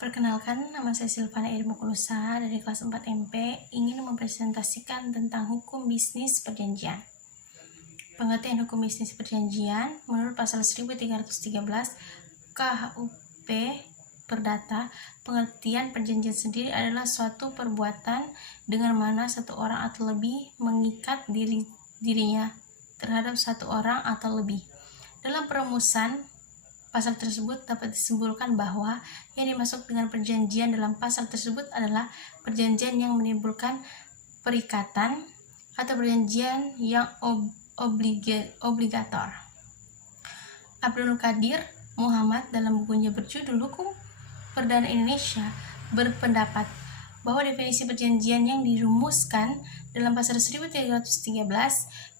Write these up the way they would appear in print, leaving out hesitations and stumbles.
Perkenalkan, nama saya Silvana Irmokulusa dari kelas 4 MP, ingin mempresentasikan tentang hukum bisnis perjanjian. Pengertian hukum bisnis perjanjian menurut pasal 1313 KUP Perdata, pengertian perjanjian sendiri adalah suatu perbuatan dengan mana satu orang atau lebih mengikat dirinya terhadap satu orang atau lebih. Dalam perumusan pasal tersebut dapat disimpulkan bahwa yang dimaksud dengan perjanjian dalam pasal tersebut adalah perjanjian yang menimbulkan perikatan atau perjanjian yang obligator. Abdul Qadir Muhammad dalam bukunya berjudul Hukum Perdana Indonesia berpendapat bahwa definisi perjanjian yang dirumuskan dalam pasal 1313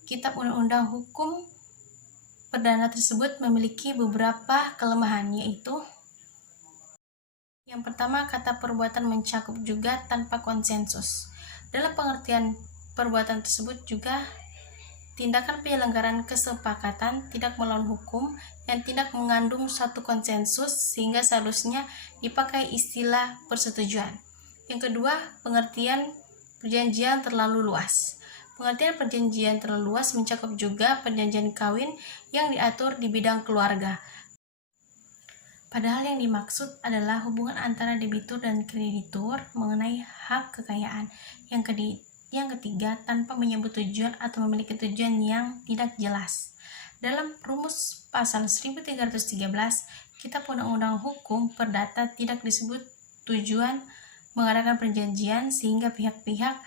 Kitab Undang-Undang Hukum Perdana tersebut memiliki beberapa kelemahan, yaitu yang pertama, kata perbuatan mencakup juga tanpa konsensus. Dalam pengertian perbuatan tersebut juga tindakan penyelenggaraan kesepakatan tidak melawan hukum yang tidak mengandung satu konsensus sehingga seharusnya dipakai istilah persetujuan. Yang kedua, pengertian perjanjian terlalu luas. Pengertian perjanjian terlalu luas mencakup juga perjanjian kawin yang diatur di bidang keluarga. Padahal yang dimaksud adalah hubungan antara debitur dan kreditur mengenai hak kekayaan. Yang ketiga, tanpa menyebut tujuan atau memiliki tujuan yang tidak jelas. Dalam rumus pasal 1313 Kitab Undang-Undang Hukum Perdata tidak disebut tujuan mengadakan perjanjian sehingga pihak-pihak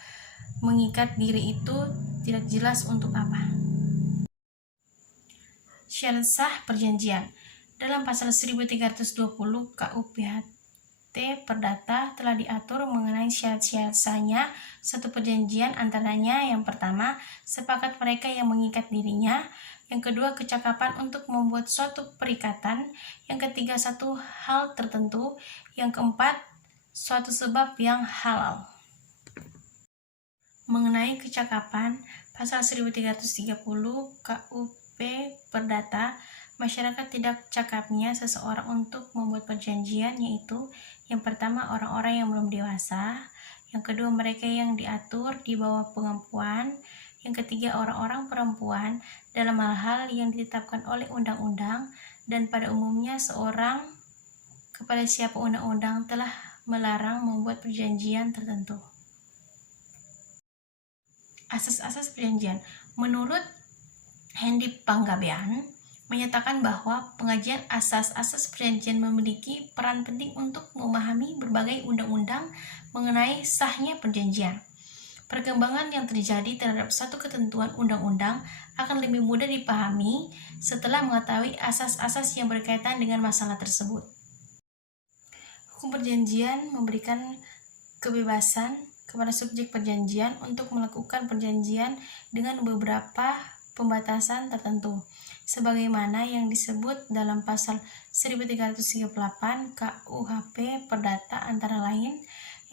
mengikat diri itu tidak jelas untuk apa. Syarat sah perjanjian. Dalam pasal 1320 KUPHT Perdata telah diatur mengenai syarat-syarat sahnya satu perjanjian, antaranya yang pertama, sepakat mereka yang mengikat dirinya, yang kedua, kecakapan untuk membuat suatu perikatan, yang ketiga, satu hal tertentu, yang keempat, suatu sebab yang halal. Mengenai kecakapan, pasal 1330 KUP Perdata, masyarakat tidak cakapnya seseorang untuk membuat perjanjian, yaitu yang pertama, orang-orang yang belum dewasa, yang kedua, mereka yang diatur di bawah pengampuan, yang ketiga, orang-orang perempuan dalam hal-hal yang ditetapkan oleh undang-undang, dan pada umumnya seorang kepada siapa undang-undang telah melarang membuat perjanjian tertentu. Asas-asas perjanjian. Menurut Hendy Panggabean menyatakan bahwa pengajian asas-asas perjanjian memiliki peran penting untuk memahami berbagai undang-undang mengenai sahnya perjanjian. Perkembangan yang terjadi terhadap satu ketentuan undang-undang akan lebih mudah dipahami setelah mengetahui asas-asas yang berkaitan dengan masalah tersebut. Hukum perjanjian memberikan kebebasan kepada subjek perjanjian untuk melakukan perjanjian dengan beberapa pembatasan tertentu, sebagaimana yang disebut dalam pasal 1338 KUHP Perdata, antara lain,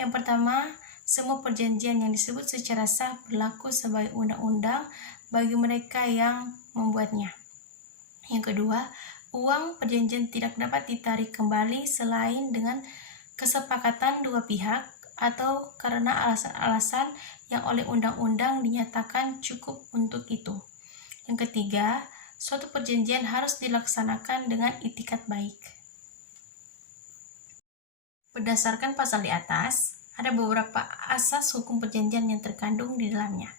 yang pertama, semua perjanjian yang disebut secara sah berlaku sebagai undang-undang bagi mereka yang membuatnya. Yang kedua, uang perjanjian tidak dapat ditarik kembali selain dengan kesepakatan dua pihak atau karena alasan-alasan yang oleh undang-undang dinyatakan cukup untuk itu. Yang ketiga, suatu perjanjian harus dilaksanakan dengan itikat baik. Berdasarkan pasal di atas, ada beberapa asas hukum perjanjian yang terkandung di dalamnya,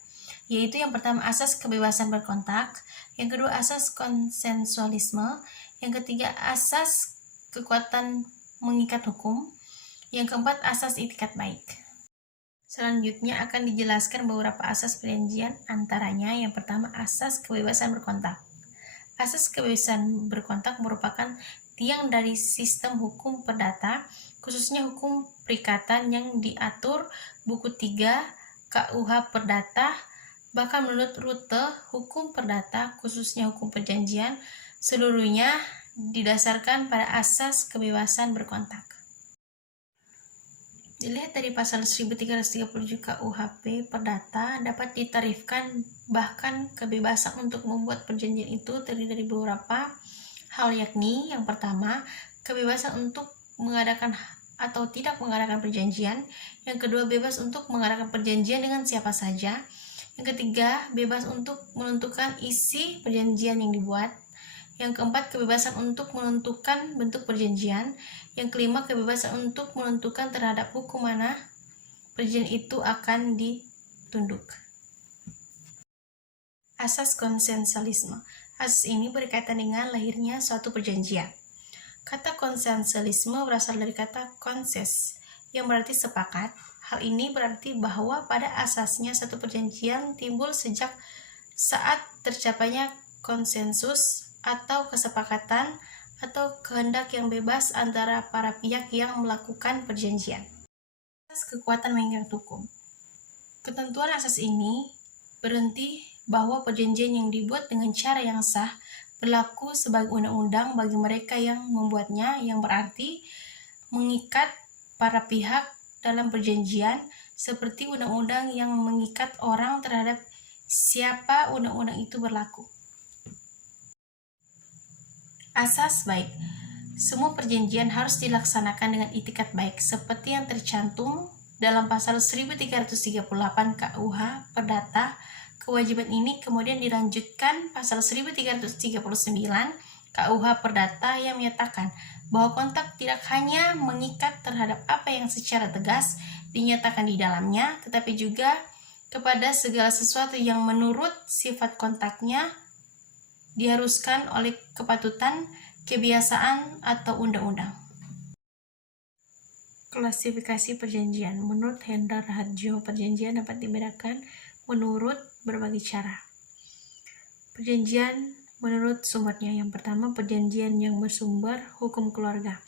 yaitu yang pertama, asas kebebasan berkontak, yang kedua, asas konsensualisme, yang ketiga, asas kekuatan mengikat hukum, yang keempat, asas itikat baik. Selanjutnya akan dijelaskan beberapa asas perjanjian, antaranya yang pertama, asas kebebasan berkontak. Asas kebebasan berkontak merupakan tiang dari sistem hukum perdata, khususnya hukum perikatan yang diatur buku 3 KUH Perdata. Bahkan menurut rute hukum perdata, khususnya hukum perjanjian, seluruhnya didasarkan pada asas kebebasan berkontak. Dilihat dari pasal 1337 KUHP Perdata, dapat ditarifkan bahkan kebebasan untuk membuat perjanjian itu terdiri dari beberapa hal, yakni yang pertama, kebebasan untuk mengadakan atau tidak mengadakan perjanjian. Yang kedua, bebas untuk mengadakan perjanjian dengan siapa saja. Yang ketiga, bebas untuk menentukan isi perjanjian yang dibuat. Yang keempat, kebebasan untuk menentukan bentuk perjanjian. Yang kelima, kebebasan untuk menentukan terhadap hukum mana perjanjian itu akan ditunduk. Asas konsensualisme. Asas ini berkaitan dengan lahirnya suatu perjanjian. Kata konsensualisme berasal dari kata konses, yang berarti sepakat. Hal ini berarti bahwa pada asasnya satu perjanjian timbul sejak saat tercapainya konsensus atau kesepakatan atau kehendak yang bebas antara para pihak yang melakukan perjanjian. Asas kekuatan mengikat hukum. Ketentuan asas ini berhenti bahwa perjanjian yang dibuat dengan cara yang sah berlaku sebagai undang-undang bagi mereka yang membuatnya, yang berarti mengikat para pihak dalam perjanjian, seperti undang-undang yang mengikat orang terhadap siapa undang-undang itu berlaku. Asas baik. Semua perjanjian harus dilaksanakan dengan itikat baik, seperti yang tercantum dalam pasal 1338 KUH Perdata. Kewajiban ini kemudian dilanjutkan pasal 1339 KUH Perdata yang menyatakan bahwa kontak tidak hanya mengikat terhadap apa yang secara tegas dinyatakan di dalamnya, tetapi juga kepada segala sesuatu yang menurut sifat kontaknya diharuskan oleh kepatutan, kebiasaan, atau undang-undang. Klasifikasi perjanjian. Menurut Hendra Rahadjo, perjanjian dapat dibedakan menurut berbagai cara. Perjanjian menurut sumbernya. Yang pertama, perjanjian yang bersumber hukum keluarga,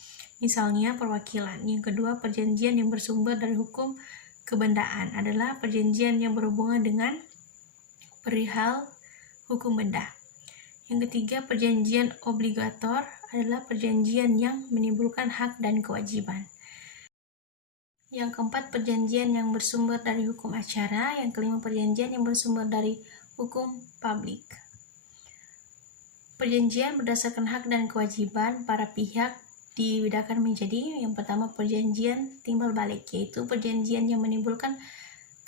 misalnya perwakilan. Yang kedua, perjanjian yang bersumber dari hukum kebendaan adalah perjanjian yang berhubungan dengan perihal hukum benda. Yang ketiga, perjanjian obligator adalah perjanjian yang menimbulkan hak dan kewajiban. Yang keempat, perjanjian yang bersumber dari hukum acara. Yang kelima, perjanjian yang bersumber dari hukum publik. Perjanjian berdasarkan hak dan kewajiban para pihak dibedakan menjadi, yang pertama, perjanjian timbal balik, yaitu perjanjian yang menimbulkan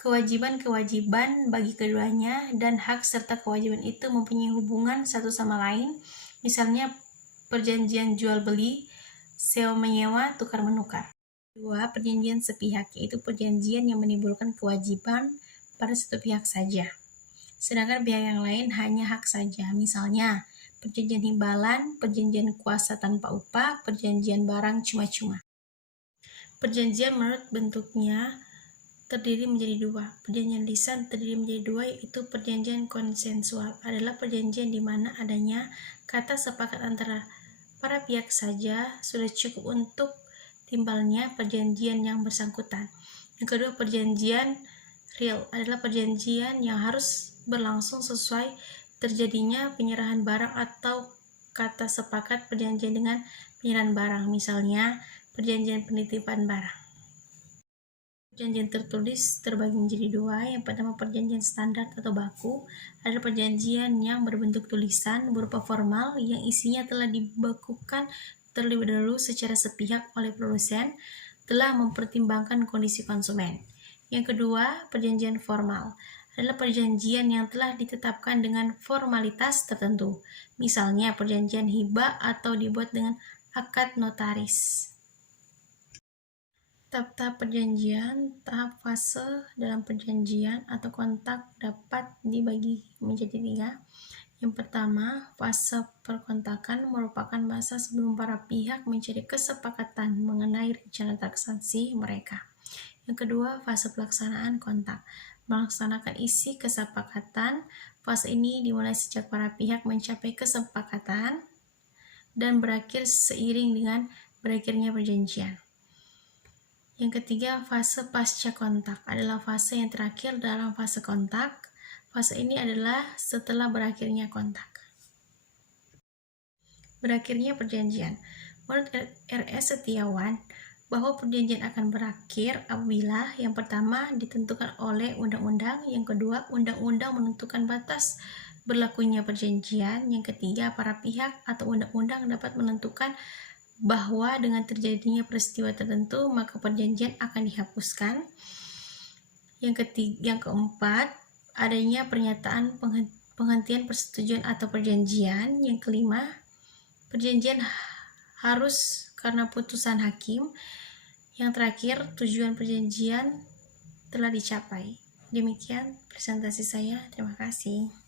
kewajiban-kewajiban bagi keduanya dan hak serta kewajiban itu mempunyai hubungan satu sama lain, misalnya perjanjian jual beli, sewa menyewa, tukar menukar. Kedua, perjanjian sepihak, yaitu perjanjian yang menimbulkan kewajiban pada satu pihak saja, sedangkan pihak yang lain hanya hak saja, misalnya perjanjian imbalan, perjanjian kuasa tanpa upah, perjanjian barang cuma-cuma. Perjanjian menurut bentuknya terdiri menjadi dua. Perjanjian lisan terdiri menjadi dua, yaitu perjanjian konsensual adalah perjanjian di mana adanya kata sepakat antara para pihak saja sudah cukup untuk timbalnya perjanjian yang bersangkutan. Yang kedua, perjanjian real adalah perjanjian yang harus berlangsung sesuai terjadinya penyerahan barang atau kata sepakat perjanjian dengan penyerahan barang, misalnya perjanjian penitipan barang. Perjanjian tertulis terbagi menjadi dua. Yang pertama, perjanjian standar atau baku adalah perjanjian yang berbentuk tulisan berupa formal yang isinya telah dibakukan terlebih dahulu secara sepihak oleh produsen, telah mempertimbangkan kondisi konsumen. Yang kedua, perjanjian formal adalah perjanjian yang telah ditetapkan dengan formalitas tertentu, misalnya perjanjian hibah atau dibuat dengan akad notaris. Tahap-tahap perjanjian. Tahap fase dalam perjanjian atau kontak dapat dibagi menjadi tiga. Yang pertama, fase perkontakan merupakan masa sebelum para pihak mencari kesepakatan mengenai rencana transaksi mereka. Yang kedua, fase pelaksanaan kontak, melaksanakan isi kesepakatan. Fase ini dimulai sejak para pihak mencapai kesepakatan dan berakhir seiring dengan berakhirnya perjanjian. Yang ketiga, fase pasca kontak adalah fase yang terakhir dalam fase kontak. Fase ini adalah setelah berakhirnya kontak. Berakhirnya perjanjian. Menurut R.S. Setiawan, bahwa perjanjian akan berakhir apabila yang pertama ditentukan oleh undang-undang, yang kedua undang-undang menentukan batas berlakunya perjanjian, yang ketiga para pihak atau undang-undang dapat menentukan bahwa dengan terjadinya peristiwa tertentu maka perjanjian akan dihapuskan. Yang keempat, adanya pernyataan penghentian persetujuan atau perjanjian. Yang kelima, perjanjian harus karena putusan hakim. Yang terakhir, tujuan perjanjian telah dicapai. Demikian presentasi saya. Terima kasih.